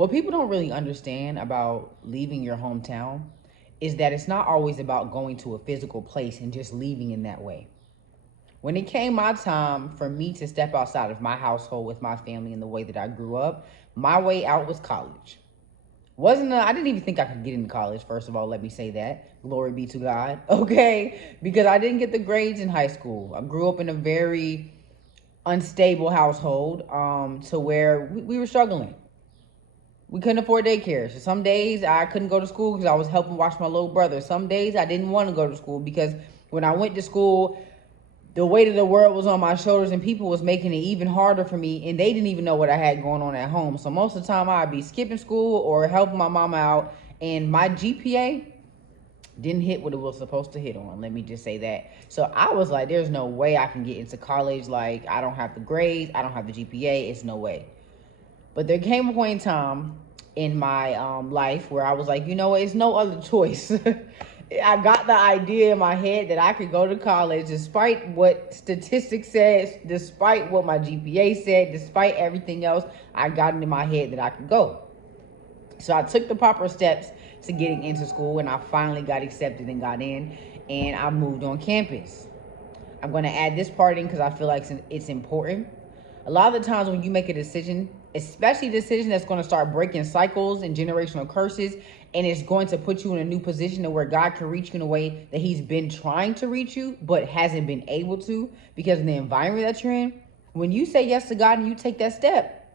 What people don't really understand about leaving your hometown is that it's not always about going to a physical place and just leaving in that way. When it came my time for me to step outside of my household with my family and the way that I grew up, my way out was college. I didn't even think I could get into college, first of all, let me say that. Glory be to God, okay? Because I didn't get the grades in high school. I grew up in a very unstable household to where we were struggling. We couldn't afford daycare. So some days I couldn't go to school because I was helping watch my little brother. Some days I didn't want to go to school because when I went to school, the weight of the world was on my shoulders and people was making it even harder for me, and they didn't even know what I had going on at home. So most of the time I'd be skipping school or helping my mama out, and my GPA didn't hit what it was supposed to hit on. Let me just say that. So I was like, there's no way I can get into college. Like, I don't have the grades, I don't have the GPA, it's no way. But there came a point in time in my life where I was like, you know what, it's no other choice. I got the idea in my head that I could go to college despite what statistics says, despite what my GPA said, despite everything else. I got it in my head that I could go. So I took the proper steps to getting into school, and I finally got accepted and got in, and I moved on campus. I'm going to add this part in because I feel like it's important. A lot of the times when you make a decision, especially a decision that's going to start breaking cycles and generational curses, and it's going to put you in a new position to where God can reach you in a way that he's been trying to reach you, but hasn't been able to because of the environment that you're in. When you say yes to God and you take that step,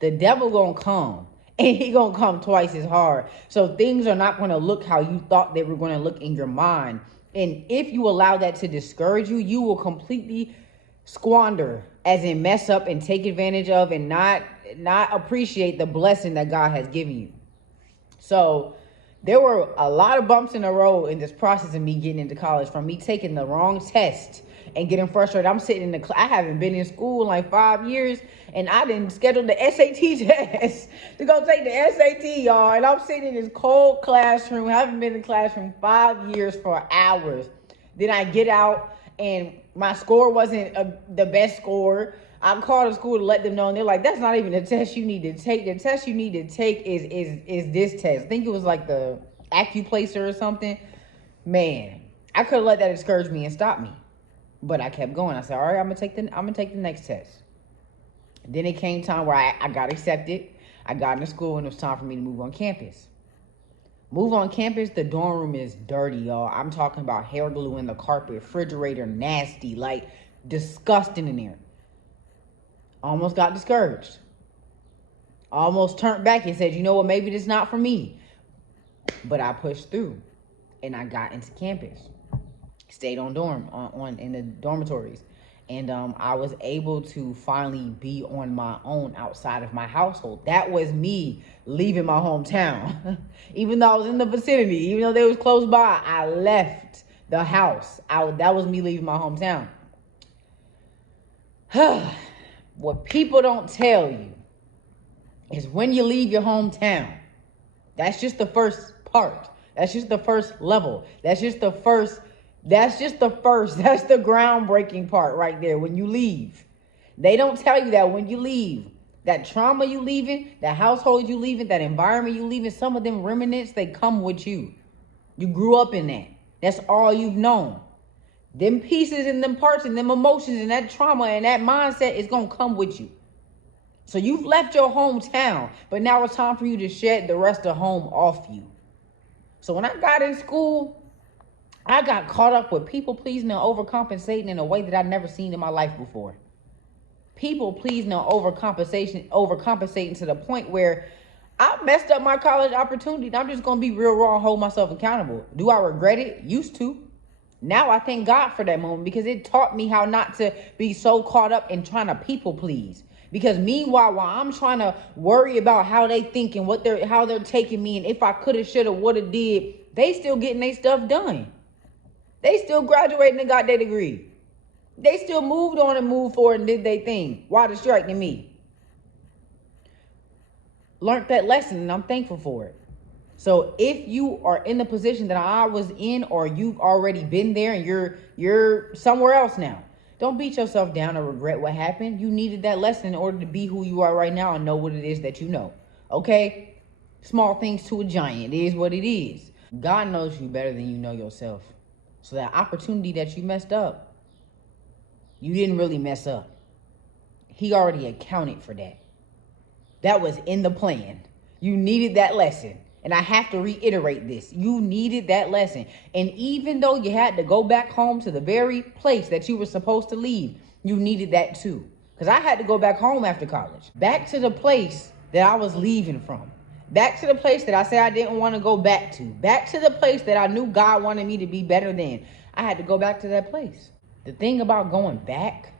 the devil going to come, and he going to come twice as hard. So things are not going to look how you thought they were going to look in your mind. And if you allow that to discourage you, you will completely squander, as in mess up and take advantage of, and not appreciate the blessing that God has given you. So there were a lot of bumps in the road in this process of me getting into college, from me taking the wrong test and getting frustrated. I'm sitting in the class. I haven't been in school in like 5 years, and I didn't schedule the SAT test to go take the SAT, y'all. And I'm sitting in this cold classroom. I haven't been in the classroom 5 years for hours. Then I get out, and my score wasn't the best score. I called the school to let them know, and they're like, that's not even the test you need to take. The test you need to take is this test. I think it was like the acuplacer or something. Man, I could have let that discourage me and stop me. But I kept going. I said, all right, I'm gonna take the next test. Then it came time where I got accepted. I got into school, and it was time for me to move on campus. Move on campus, the dorm room is dirty, y'all. I'm talking about hair glue in the carpet, refrigerator nasty, like disgusting in there. Almost got discouraged. Almost turned back and said, you know what, maybe this is not for me. But I pushed through, and I got into campus. Stayed on in the dormitories. And I was able to finally be on my own outside of my household. That was me leaving my hometown. Even though I was in the vicinity, even though they was close by, I left the house. That was me leaving my hometown. What people don't tell you is when you leave your hometown, that's just the first part. That's just the first level. That's the groundbreaking part right there. When you leave, they don't tell you that when you leave, that trauma you leaving, that household you leaving, that environment you leaving, some of them remnants, they come with you. You grew up in that. That's all you've known. Them pieces and them parts and them emotions and that trauma and that mindset is going to come with you. So you've left your hometown, but now it's time for you to shed the rest of home off you. So when I got in school, I got caught up with people pleasing and overcompensating in a way that I'd never seen in my life before. People pleasing and overcompensating to the point where I messed up my college opportunity. And I'm just going to be real raw and hold myself accountable. Do I regret it? Used to. Now I thank God for that moment because it taught me how not to be so caught up in trying to people please. Because meanwhile, while I'm trying to worry about how they think and how they're taking me, and if I coulda, shoulda, woulda, did, they still getting their stuff done. They still graduating and got their degree. They still moved on and moved forward and did their thing while distracting me. Learned that lesson, and I'm thankful for it. So if you are in the position that I was in, or you've already been there and you're somewhere else now, don't beat yourself down or regret what happened. You needed that lesson in order to be who you are right now and know what it is that you know. Okay? Small things to a giant. It is what it is. God knows you better than you know yourself. So that opportunity that you messed up, you didn't really mess up. He already accounted for that. That was in the plan. You needed that lesson. And I have to reiterate this. You needed that lesson. And even though you had to go back home to the very place that you were supposed to leave, you needed that too. Because I had to go back home after college. Back to the place that I was leaving from. Back to the place that I said I didn't want to go back to. Back to the place that I knew God wanted me to be better than. I had to go back to that place. The thing about going back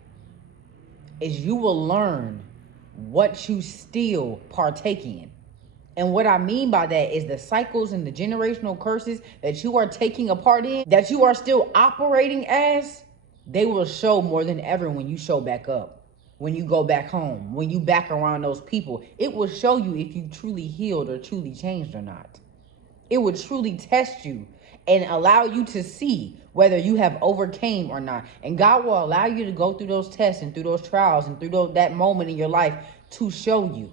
is you will learn what you still partake in. And what I mean by that is the cycles and the generational curses that you are taking a part in, that you are still operating as, they will show more than ever when you show back up. When you go back home, when you back around those people, it will show you if you truly healed or truly changed or not. It will truly test you and allow you to see whether you have overcame or not. And God will allow you to go through those tests and through those trials and through that moment in your life to show you,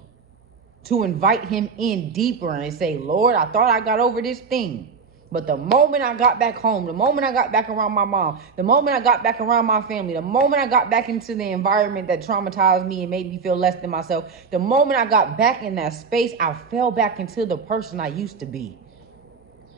to invite him in deeper and say, Lord, I thought I got over this thing. But the moment I got back home, the moment I got back around my mom, the moment I got back around my family, the moment I got back into the environment that traumatized me and made me feel less than myself, the moment I got back in that space, I fell back into the person I used to be.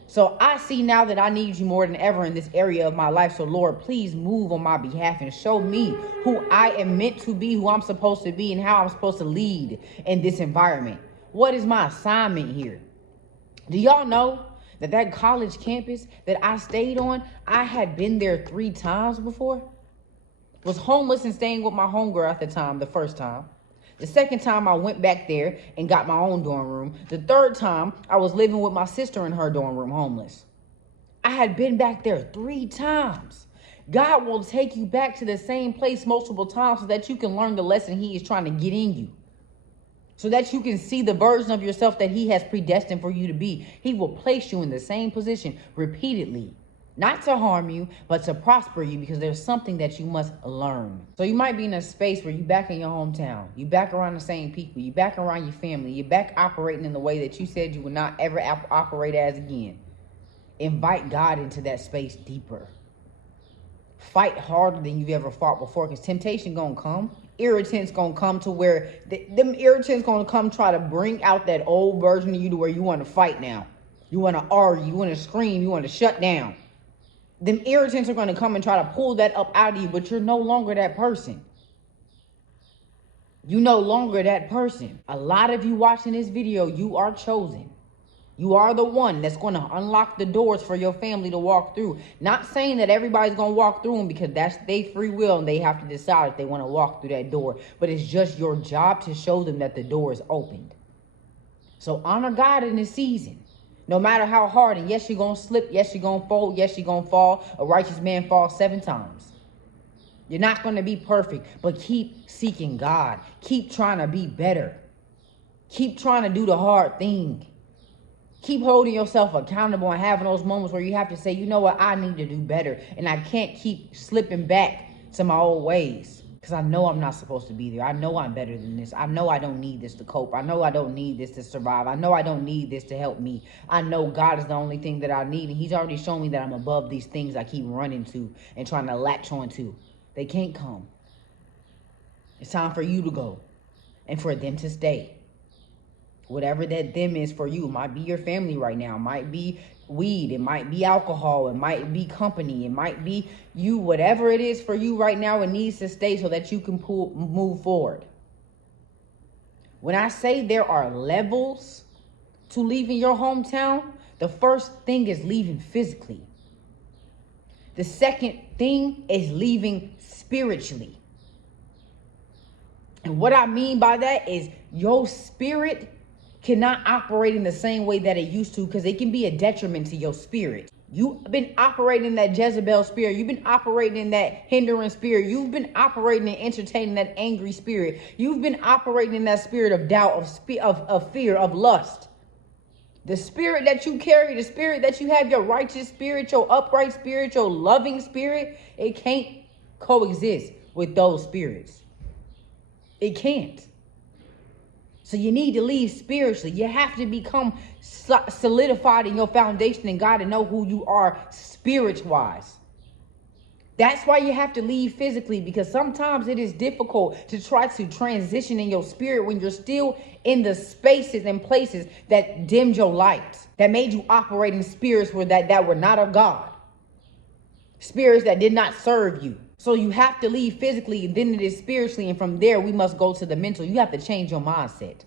So I see now that I need you more than ever in this area of my life. So Lord, please move on my behalf and show me who I am meant to be, who I'm supposed to be, and how I'm supposed to lead in this environment. What is my assignment here? Do y'all know that college campus that I stayed on, I had been there 3 times before? Was homeless and staying with my homegirl at the time, the first time. The second time I went back there and got my own dorm room. The third time I was living with my sister in her dorm room, homeless. I had been back there 3 times. God will take you back to the same place multiple times so that you can learn the lesson he is trying to get in you. So that you can see the version of yourself that he has predestined for you to be. He will place you in the same position repeatedly. Not to harm you, but to prosper you, because there's something that you must learn. So you might be in a space where you back in your hometown. You back around the same people. You back around your family. You back operating in the way that you said you would not ever operate as again. Invite God into that space deeper. Fight harder than you've ever fought before, because temptation gonna come. Irritants gonna come to where them irritants gonna come try to bring out that old version of you to where you want to fight now. You want to argue, you want to scream, you want to shut down. Them irritants are gonna come and try to pull that up out of you, but you're no longer that person. You no longer that person. A lot of you watching this video, you are chosen. You are the one that's going to unlock the doors for your family to walk through. Not saying that everybody's going to walk through them, because that's their free will and they have to decide if they want to walk through that door. But it's just your job to show them that the door is opened. So honor God in this season. No matter how hard, and yes, you're going to slip. Yes, you're going to fold. Yes, you're going to fall. A righteous man falls 7 times. You're not going to be perfect, but keep seeking God. Keep trying to be better. Keep trying to do the hard thing. Keep holding yourself accountable and having those moments where you have to say, you know what, I need to do better. And I can't keep slipping back to my old ways, because I know I'm not supposed to be there. I know I'm better than this. I know I don't need this to cope. I know I don't need this to survive. I know I don't need this to help me. I know God is the only thing that I need. And he's already shown me that I'm above these things I keep running to and trying to latch on to. They can't come. It's time for you to go and for them to stay. Whatever that them is for you. It might be your family right now. It might be weed. It might be alcohol. It might be company. It might be you. Whatever it is for you right now, it needs to stay so that you can move forward. When I say there are levels to leaving your hometown, the first thing is leaving physically. The second thing is leaving spiritually. And what I mean by that is your spirit cannot operate in the same way that it used to, because it can be a detriment to your spirit. You've been operating in that Jezebel spirit. You've been operating in that hindering spirit. You've been operating and entertaining that angry spirit. You've been operating in that spirit of doubt, of fear, of lust. The spirit that you carry, the spirit that you have, your righteous spirit, your upright spirit, your loving spirit, it can't coexist with those spirits. It can't. So you need to leave spiritually. You have to become solidified in your foundation in God and know who you are spirit-wise. That's why you have to leave physically, because sometimes it is difficult to try to transition in your spirit when you're still in the spaces and places that dimmed your light, that made you operate in spirits that were not of God, spirits that did not serve you. So you have to leave physically, and then it is spiritually, and from there we must go to the mental. You have to change your mindset.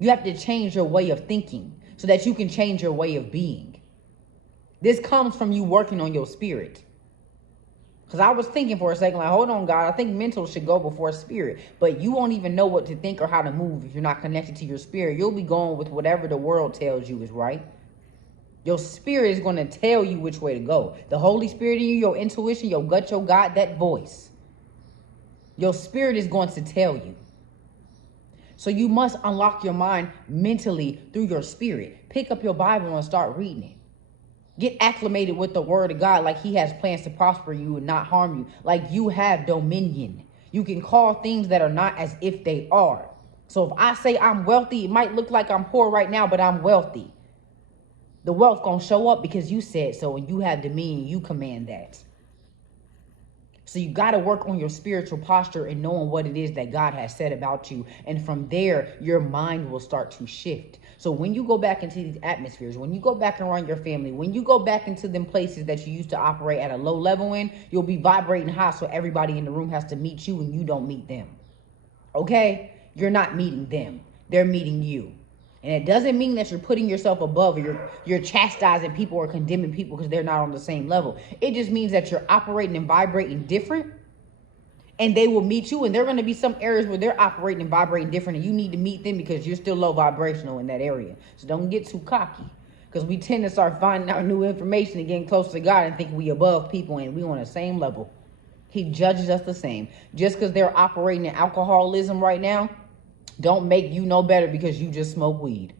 You have to change your way of thinking so that you can change your way of being. This comes from you working on your spirit. Because I was thinking for a second, like, hold on, God, I think mental should go before spirit. But you won't even know what to think or how to move if you're not connected to your spirit. You'll be going with whatever the world tells you is right. Your spirit is going to tell you which way to go. The Holy Spirit in you, your intuition, your gut, your God, that voice. Your spirit is going to tell you. So you must unlock your mind mentally through your spirit. Pick up your Bible and start reading it. Get acclimated with the word of God, like he has plans to prosper you and not harm you. Like you have dominion. You can call things that are not as if they are. So if I say I'm wealthy, it might look like I'm poor right now, but I'm wealthy. The wealth gonna show up because you said so, and you have dominion. You command that. So you got to work on your spiritual posture and knowing what it is that God has said about you. And from there, your mind will start to shift. So when you go back into these atmospheres, when you go back around your family, when you go back into them places that you used to operate at a low level in, you'll be vibrating high. So everybody in the room has to meet you and you don't meet them. Okay? You're not meeting them. They're meeting you. And it doesn't mean that you're putting yourself above, or you're chastising people or condemning people because they're not on the same level. It just means that you're operating and vibrating different, and they will meet you. And there are going to be some areas where they're operating and vibrating different, and you need to meet them because you're still low vibrational in that area. So don't get too cocky, because we tend to start finding out new information and getting close to God and think we above people and we on the same level. He judges us the same. Just because they're operating in alcoholism right now, don't make you no better because you just smoke weed.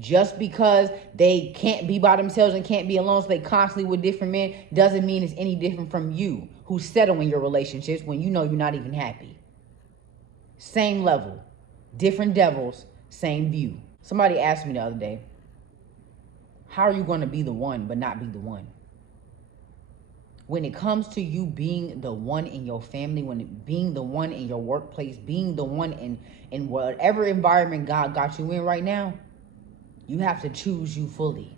Just because they can't be by themselves and can't be alone, so they constantly with different men, doesn't mean it's any different from you who settle in your relationships when you know you're not even happy. Same level, different devils, same view. Somebody asked me the other day, how are you going to be the one but not be the one? When it comes to you being the one in your family, being the one in your workplace, being the one in whatever environment God got you in right now, you have to choose you fully.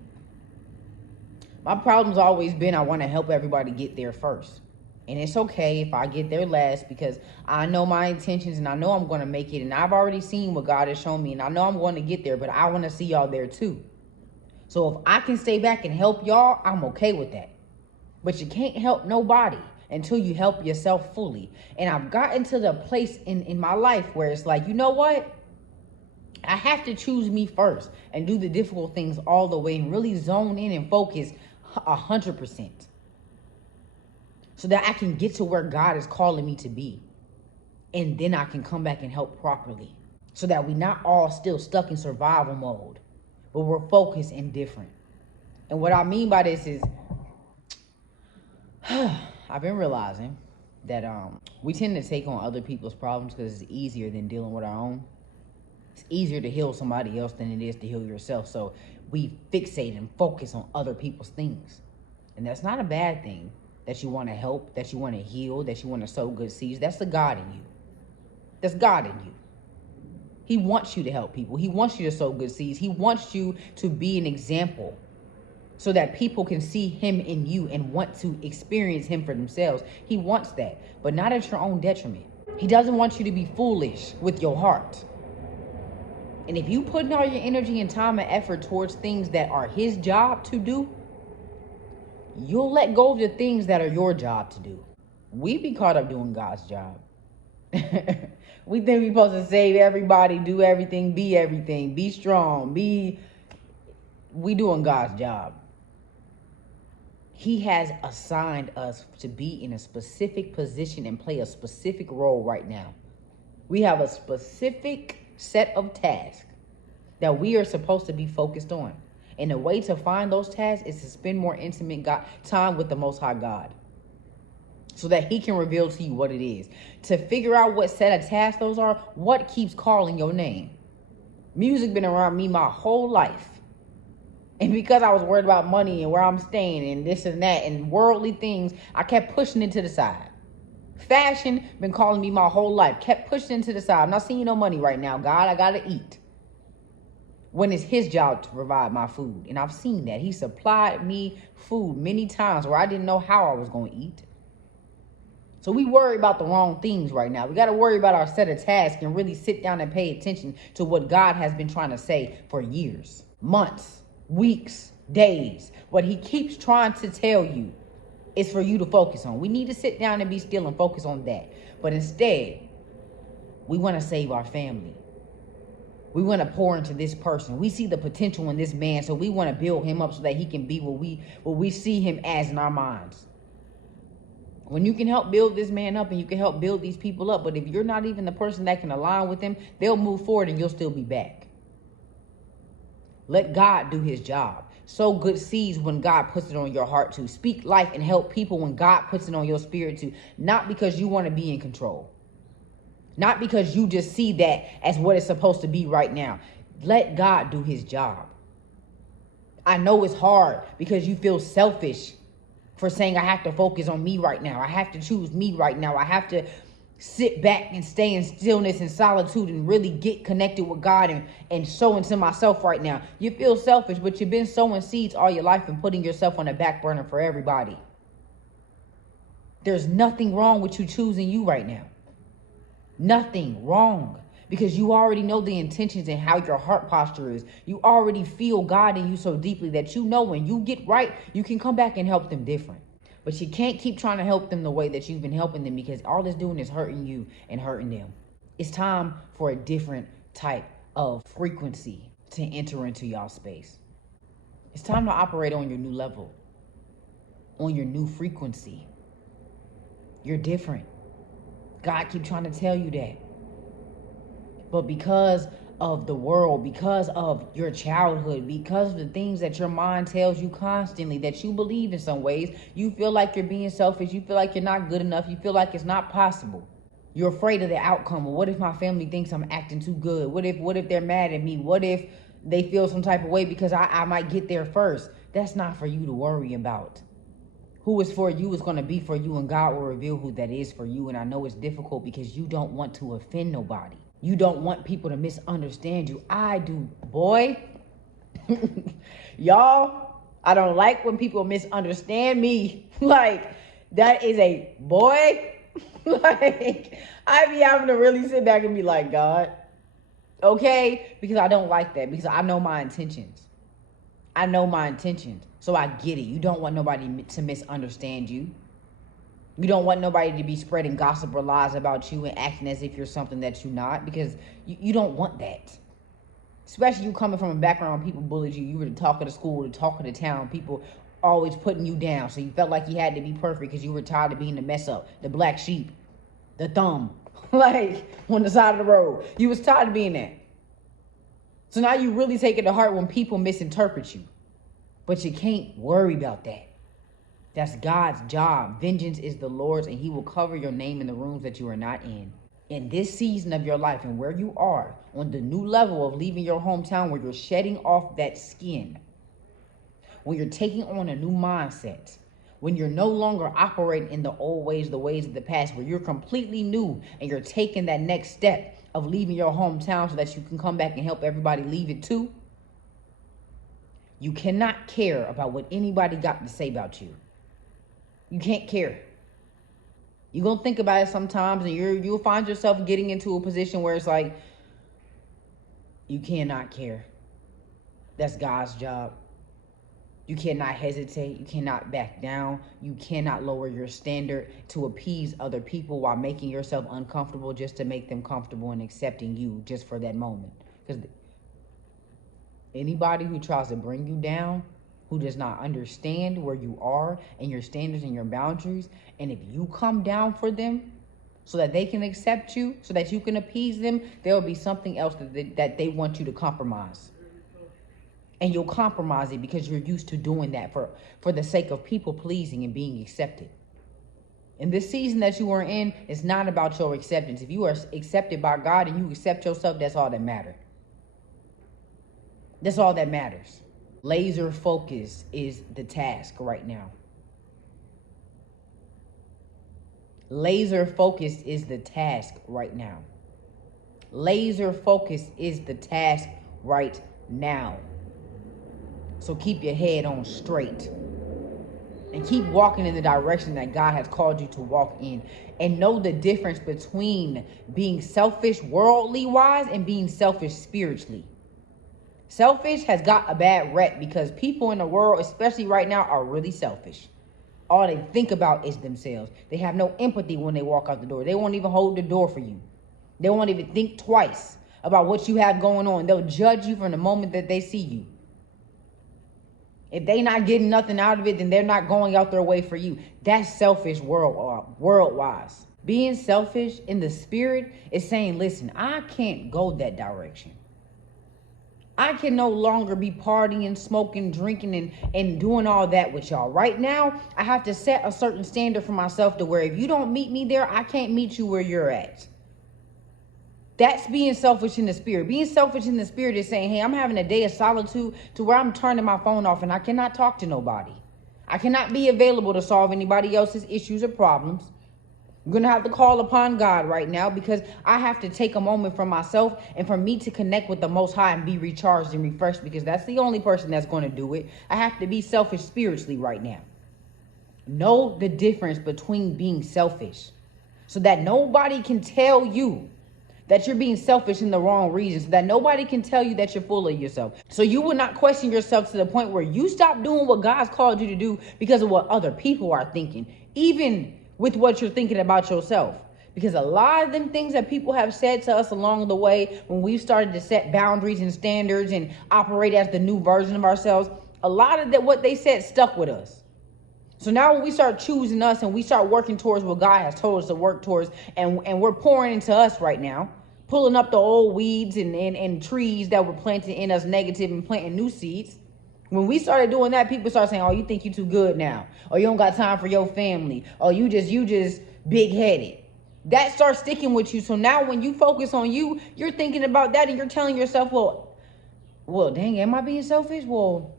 My problem's always been I want to help everybody get there first. And it's okay if I get there last, because I know my intentions and I know I'm going to make it. And I've already seen what God has shown me, and I know I'm going to get there, but I want to see y'all there too. So if I can stay back and help y'all, I'm okay with that. But you can't help nobody until you help yourself fully. And I've gotten to the place in my life where it's like, you know what? I have to choose me first and do the difficult things all the way and really zone in and focus 100%. So that I can get to where God is calling me to be. And then I can come back and help properly. So that we're not all still stuck in survival mode, but we're focused and different. And what I mean by this is, I've been realizing that we tend to take on other people's problems because it's easier than dealing with our own. It's easier to heal somebody else than it is to heal yourself. So we fixate and focus on other people's things. And that's not a bad thing, that you want to help, that you want to heal, that you want to sow good seeds. That's the God in you. That's God in you. He wants you to help people. He wants you to sow good seeds. He wants you to be an example, so that people can see him in you and want to experience him for themselves. He wants that, but not at your own detriment. He doesn't want you to be foolish with your heart. And if you put all your energy and time and effort towards things that are his job to do, you'll let go of the things that are your job to do. We be caught up doing God's job. We think we're supposed to save everybody, do everything, be strong, we doing God's job. He has assigned us to be in a specific position and play a specific role right now. We have a specific set of tasks that we are supposed to be focused on. And the way to find those tasks is to spend more intimate time with the Most High God. so that he can reveal to you what it is. To figure out what set of tasks those are, what keeps calling your name. Music been around me my whole life. And because I was worried about money and where I'm staying and this and that and worldly things, I kept pushing it to the side. Fashion been calling me my whole life. Kept pushing it to the side. I'm not seeing no money right now. God, I gotta eat. When it's his job to provide my food. And I've seen that. He supplied me food many times where I didn't know how I was going to eat. So we worry about the wrong things right now. We got to worry about our set of tasks and really sit down and pay attention to what God has been trying to say for years, months, weeks, days. What he keeps trying to tell you is for you to focus on. We need to sit down and be still and focus on that. But instead, we want to save our family. We want to pour into this person. We see the potential in this man, so we want to build him up so that he can be what we see him as in our minds. When you can help build this man up and you can help build these people up, but if you're not even the person that can align with them, they'll move forward and you'll still be back. Let God do his job. Sow good seeds when God puts it on your heart to. Speak life and help people when God puts it on your spirit to. Not because you want to be in control. Not because you just see that as what it's supposed to be right now. Let God do his job. I know it's hard because you feel selfish for saying I have to focus on me right now. I have to choose me right now. I have to sit back and stay in stillness and solitude and really get connected with God and sow into myself right now. You feel selfish, but you've been sowing seeds all your life and putting yourself on the back burner for everybody. There's nothing wrong with you choosing you right now. Nothing wrong, because you already know the intentions and how your heart posture is. You already feel God in you so deeply that you know when you get right, you can come back and help them different. But you can't keep trying to help them the way that you've been helping them, because all it's doing is hurting you and hurting them. It's time for a different type of frequency to enter into y'all space. It's time to operate on your new level, on your new frequency. You're different. God keep trying to tell you that. But because of the world, because of your childhood, because of the things that your mind tells you constantly that you believe in some ways, you feel like you're being selfish. You feel like you're not good enough. You feel like it's not possible. You're afraid of the outcome. Well, what if my family thinks I'm acting too good? What if they're mad at me? What if they feel some type of way because I might get there first? That's not for you to worry about. Who is for you is going to be for you, and God will reveal who that is for you. And I know it's difficult because you don't want to offend nobody. You don't want people to misunderstand you. I do, boy. Y'all, I don't like when people misunderstand me. Like, that is a boy. Like, I be having to really sit back and be like, God, okay? Because I don't like that, because I know my intentions. I know my intentions, so I get it. You don't want nobody to misunderstand you. You don't want nobody to be spreading gossip or lies about you and acting as if you're something that you're not, because you don't want that. Especially you coming from a background where people bullied you. You were the talk of the school, the talk of the town. People always putting you down, so you felt like you had to be perfect because you were tired of being the mess up, the black sheep, the thumb, like on the side of the road. You was tired of being that. So now you really take it to heart when people misinterpret you. But you can't worry about that. That's God's job. Vengeance is the Lord's, and he will cover your name in the rooms that you are not in. In this season of your life and where you are, on the new level of leaving your hometown, where you're shedding off that skin, when you're taking on a new mindset, when you're no longer operating in the old ways, the ways of the past, where you're completely new and you're taking that next step of leaving your hometown so that you can come back and help everybody leave it too. You cannot care about what anybody got to say about you. You can't care. You're going to think about it sometimes, and you'll find yourself getting into a position where it's like, you cannot care. That's God's job. You cannot hesitate. You cannot back down. You cannot lower your standard to appease other people while making yourself uncomfortable just to make them comfortable and accepting you just for that moment. Because anybody who tries to bring you down, who does not understand where you are and your standards and your boundaries, and if you come down for them so that they can accept you, so that you can appease them, there will be something else that they want you to compromise. And you'll compromise it because you're used to doing that for the sake of people pleasing and being accepted. In this season that you are in, it's not about your acceptance. If you are accepted by God and you accept yourself, that's all that matters. That's all that matters. Laser focus is the task right now. Laser focus is the task right now. Laser focus is the task right now. So keep your head on straight and keep walking in the direction that God has called you to walk in, and know the difference between being selfish worldly wise and being selfish spiritually. Selfish has got a bad rep because people in the world, especially right now, are really selfish. All they think about is themselves. They have no empathy when they walk out the door. They won't even hold the door for you. They won't even think twice about what you have going on. They'll judge you from the moment that they see you. If they not getting nothing out of it, then they're not going out their way for you. That's selfish world-wise. Being selfish in the spirit is saying, listen, I can't go that direction. I can no longer be partying, smoking, drinking, and doing all that with y'all. Right now, I have to set a certain standard for myself to where if you don't meet me there, I can't meet you where you're at. That's being selfish in the spirit. Being selfish in the spirit is saying, hey, I'm having a day of solitude to where I'm turning my phone off and I cannot talk to nobody. I cannot be available to solve anybody else's issues or problems. I'm going to have to call upon God right now because I have to take a moment for myself and for me to connect with the Most High and be recharged and refreshed, because that's the only person that's going to do it. I have to be selfish spiritually right now. Know the difference between being selfish so that nobody can tell you that you're being selfish in the wrong reasons, so that nobody can tell you that you're full of yourself. So you will not question yourself to the point where you stop doing what God's called you to do because of what other people are thinking, even with what you're thinking about yourself. Because a lot of them things that people have said to us along the way, when we started to set boundaries and standards and operate as the new version of ourselves, a lot of that what they said stuck with us. So now when we start choosing us and we start working towards what God has told us to work towards, and we're pouring into us right now, pulling up the old weeds and trees that were planted in us negative and planting new seeds. When we started doing that, people start saying, oh, you think you too good now. Or you don't got time for your family. Or you just big-headed. That starts sticking with you. So now when you focus on you, you're thinking about that and you're telling yourself, well, dang, am I being selfish? Well,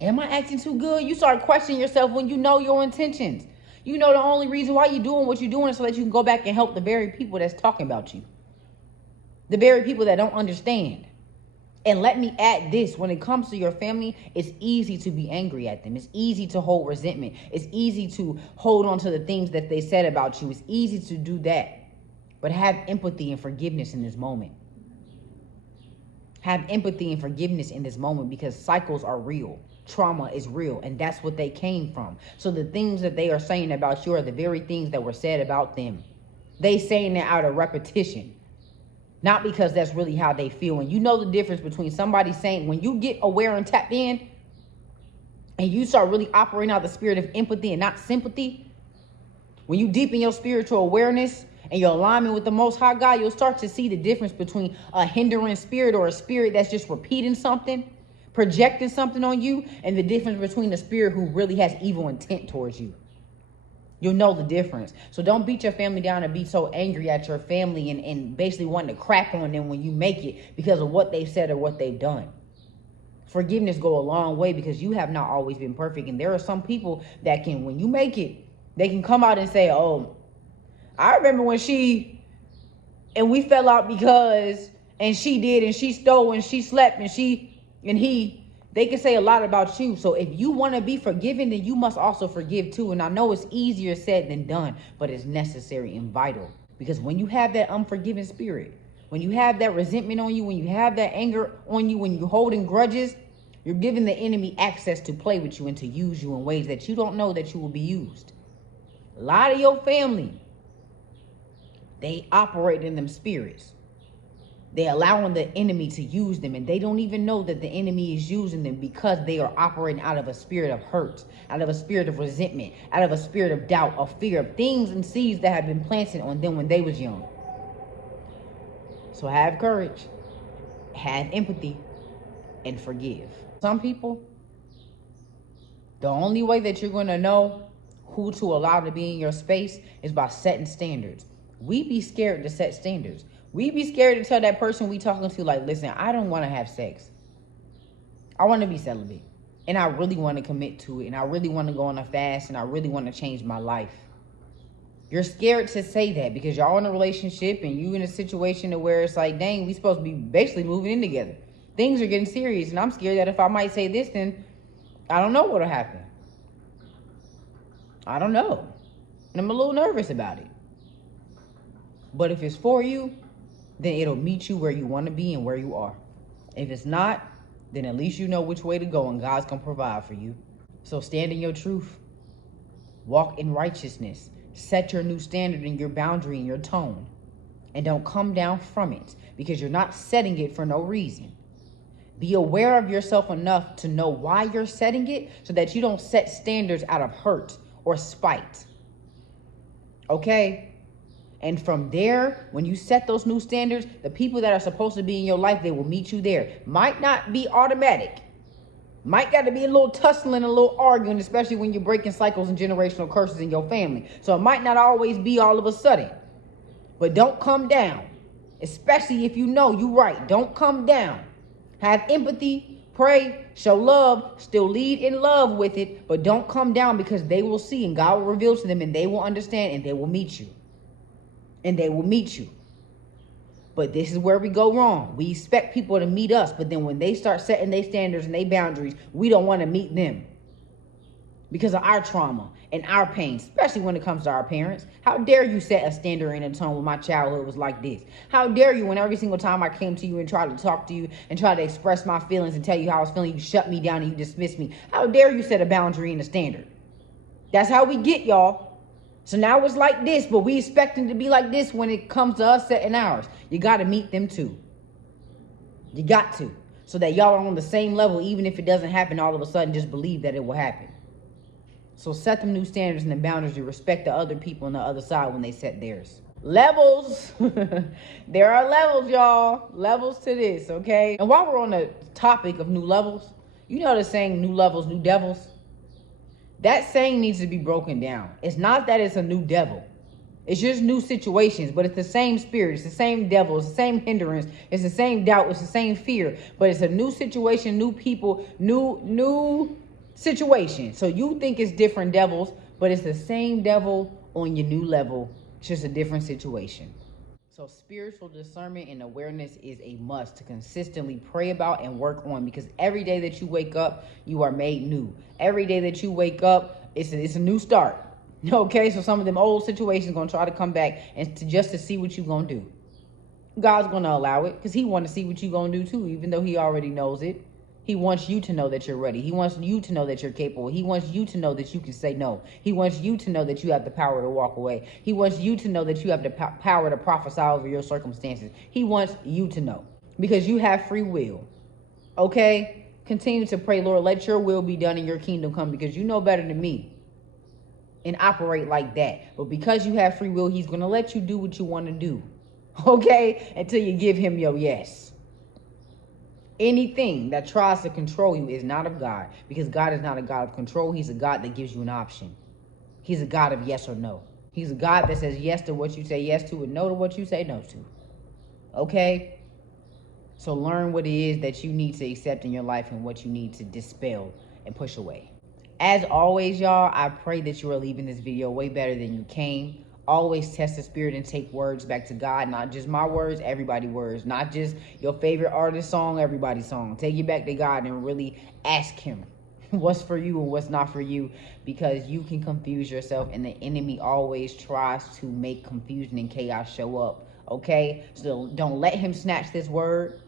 am I acting too good? You start questioning yourself when you know your intentions. You know the only reason why you're doing what you're doing is so that you can go back and help the very people that's talking about you. The very people that don't understand. And let me add this, when it comes to your family, it's easy to be angry at them. It's easy to hold resentment. It's easy to hold on to the things that they said about you. It's easy to do that. But have empathy and forgiveness in this moment. Have empathy and forgiveness in this moment, because cycles are real. Trauma is real, and that's what they came from. So the things that they are saying about you are the very things that were said about them. They saying it out of repetition. Not because that's really how they feel. And you know the difference between somebody saying, when you get aware and tapped in and you start really operating out the spirit of empathy and not sympathy, when you deepen your spiritual awareness and your alignment with the Most High God, you'll start to see the difference between a hindering spirit or a spirit that's just repeating something, projecting something on you, and the difference between the spirit who really has evil intent towards you. You'll know the difference. So don't beat your family down and be so angry at your family and basically wanting to crack on them when you make it because of what they've said or what they've done. Forgiveness go a long way, because you have not always been perfect. And there are some people that can, when you make it, they can come out and say, oh, I remember when we fell out because, and she did, and she stole, and she slept, and they can say a lot about you. So if you want to be forgiven, then you must also forgive too. And I know it's easier said than done, but it's necessary and vital. Because when you have that unforgiving spirit, when you have that resentment on you, when you have that anger on you, when you're holding grudges, you're giving the enemy access to play with you and to use you in ways that you don't know that you will be used. A lot of your family, they operate in them spirits. They're allowing the enemy to use them, and they don't even know that the enemy is using them, because they are operating out of a spirit of hurt, out of a spirit of resentment, out of a spirit of doubt, of fear, of things and seeds that have been planted on them when they was young. So have courage, have empathy, and forgive. Some people, the only way that you're going to know who to allow to be in your space is by setting standards. We be scared to set standards. We be scared to tell that person we talking to, like, listen, I don't want to have sex. I want to be celibate. And I really want to commit to it. And I really want to go on a fast. And I really want to change my life. You're scared to say that because y'all in a relationship and you in a situation where it's like, dang, we supposed to be basically moving in together. Things are getting serious. And I'm scared that if I might say this, then I don't know what'll happen. I don't know. And I'm a little nervous about it. But if it's for you, then it'll meet you where you want to be and where you are. If it's not, then at least you know which way to go and God's going to provide for you. So stand in your truth. Walk in righteousness. Set your new standard and your boundary and your tone. And don't come down from it because you're not setting it for no reason. Be aware of yourself enough to know why you're setting it so that you don't set standards out of hurt or spite. Okay? And from there, when you set those new standards, the people that are supposed to be in your life, they will meet you there. Might not be automatic. Might got to be a little tussling, a little arguing, especially when you're breaking cycles and generational curses in your family. So it might not always be all of a sudden. But don't come down. Especially if you know you're right. Don't come down. Have empathy, pray, show love, still lead in love with it. But don't come down because they will see and God will reveal to them and they will understand and they will meet you. And they will meet you. But this is where we go wrong. We expect people to meet us, but then when they start setting their standards and their boundaries, we don't want to meet them because of our trauma and our pain, especially when it comes to our parents. How dare you set a standard and a tone when my childhood was like this? How dare you when every single time I came to you and tried to talk to you and tried to express my feelings and tell you how I was feeling, you shut me down and you dismissed me? How dare you set a boundary and a standard? That's how we get, y'all. So now it's like this, but we expect them to be like this when it comes to us setting ours. You got to meet them too. You got to. So that y'all are on the same level, even if it doesn't happen all of a sudden, just believe that it will happen. So set them new standards and the boundaries to respect the other people on the other side when they set theirs. Levels. There are levels, y'all. Levels to this, okay? And while we're on the topic of new levels, you know the saying, new levels, new devils? That saying needs to be broken down. It's not that it's a new devil. It's just new situations, but it's the same spirit. It's the same devil. It's the same hindrance. It's the same doubt. It's the same fear. But it's a new situation, new people, new situation. So you think it's different devils, but it's the same devil on your new level. It's just a different situation. So spiritual discernment and awareness is a must to consistently pray about and work on, because every day that you wake up, you are made new. Every day that you wake up, it's a new start. Okay, so some of them old situations going to try to come back and just to see what you're going to do. God's going to allow it because he want to see what you're going to do too, even though he already knows it. He wants you to know that you're ready. He wants you to know that you're capable. He wants you to know that you can say no. He wants you to know that you have the power to walk away. He wants you to know that you have the power to prophesy over your circumstances. He wants you to know because you have free will. Okay? Continue to pray, Lord, let your will be done and your kingdom come, because you know better than me, and operate like that. But because you have free will, he's going to let you do what you want to do. Okay? Until you give him your yes. Anything that tries to control you is not of God, because God is not a God of control. He's a God that gives you an option. He's a God of yes or no. He's a God that says yes to what you say yes to and no to what you say no to. Okay? So learn what it is that you need to accept in your life and what you need to dispel and push away. As always, y'all, I pray that you are leaving this video way better than you came. Always test the spirit and take words back to God. Not just my words, everybody's words. Not just your favorite artist song, everybody's song. Take it back to God and really ask him what's for you and what's not for you, because you can confuse yourself and the enemy always tries to make confusion and chaos show up. Okay? So don't let him snatch this word.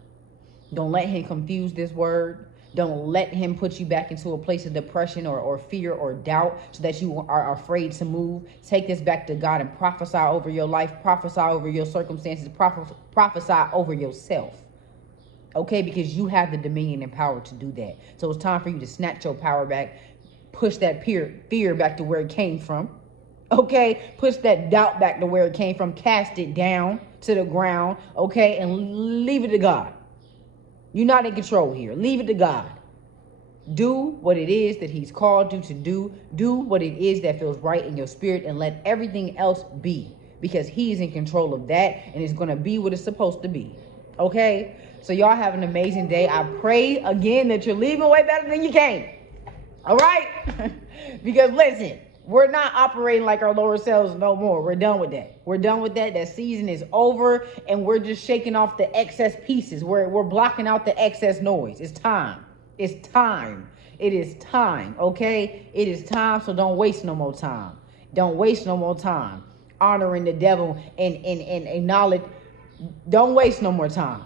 Don't let him confuse this word. Don't let him put you back into a place of depression or fear or doubt so that you are afraid to move. Take this back to God and prophesy over your life, prophesy over your circumstances, prophesy over yourself. Okay, because you have the dominion and power to do that. So it's time for you to snatch your power back, push that fear back to where it came from. Okay, push that doubt back to where it came from, cast it down to the ground, okay, and leave it to God. You're not in control here. Leave it to God. Do what it is that he's called you to do. Do what it is that feels right in your spirit, and let everything else be, because he's in control of that, and it's going to be what it's supposed to be. Okay? So y'all have an amazing day. I pray again that you're leaving way better than you came. All right? Because listen, we're not operating like our lower selves no more. We're done with that. We're done with that. That season is over, and we're just shaking off the excess pieces. We're blocking out the excess noise. It's time. It's time. It is time, okay? It is time, so don't waste no more time. Don't waste no more time honoring the devil and acknowledge. Don't waste no more time.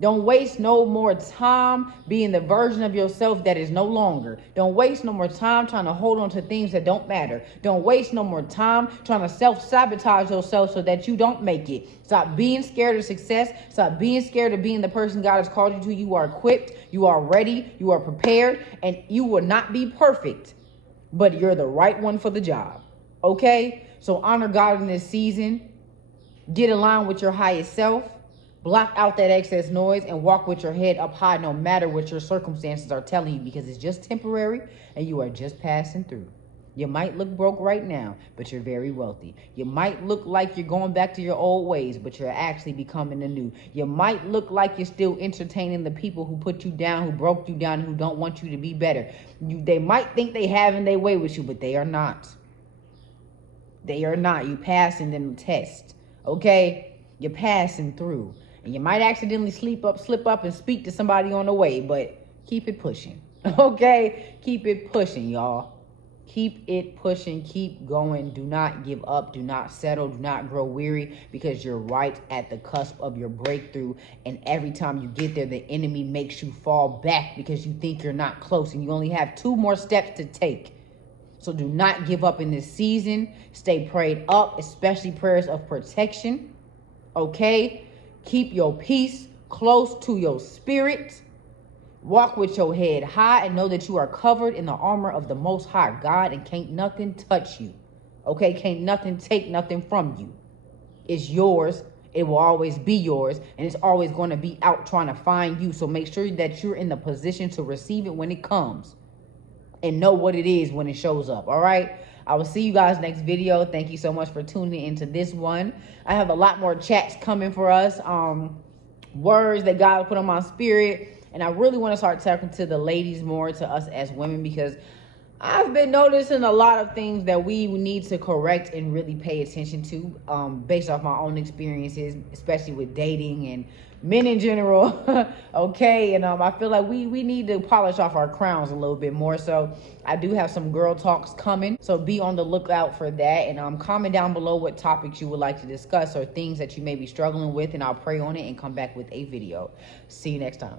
Don't waste no more time being the version of yourself that is no longer. Don't waste no more time trying to hold on to things that don't matter. Don't waste no more time trying to self-sabotage yourself so that you don't make it. Stop being scared of success. Stop being scared of being the person God has called you to. You are equipped. You are ready. You are prepared. And you will not be perfect, but you're the right one for the job. Okay? So honor God in this season. Get aligned with your highest self. Block out that excess noise and walk with your head up high no matter what your circumstances are telling you, because it's just temporary and you are just passing through. You might look broke right now, but you're very wealthy. You might look like you're going back to your old ways, but you're actually becoming the new. You might look like you're still entertaining the people who put you down, who broke you down, who don't want you to be better. They might think they having their way with you, but they are not. They are not. You passing them test. Okay? You're passing through. And you might accidentally slip up and speak to somebody on the way, but keep it pushing. Okay? Keep it pushing, y'all. Keep it pushing. Keep going. Do not give up. Do not settle. Do not grow weary, because you're right at the cusp of your breakthrough. And every time you get there, the enemy makes you fall back because you think you're not close and you only have 2 more steps to take. So do not give up in this season. Stay prayed up, especially prayers of protection. Okay? Keep your peace close to your spirit. Walk with your head high and know that you are covered in the armor of the Most High God, and can't nothing touch you. Okay? Can't nothing take nothing from you. It's yours. It will always be yours, and it's always going to be out trying to find you. So make sure that you're in the position to receive it when it comes, and know what it is when it shows up. All right? I will see you guys next video. Thank you so much for tuning into this one. I have a lot more chats coming for us. Words that God put on my spirit. And I really want to start talking to the ladies more, to us as women, because I've been noticing a lot of things that we need to correct and really pay attention to, based off my own experiences, especially with dating and men in general. Okay, and I feel like we need to polish off our crowns a little bit more. So I do have some girl talks coming, so be on the lookout for that. And comment down below what topics you would like to discuss or things that you may be struggling with, and I'll pray on it and come back with a video. See you next time.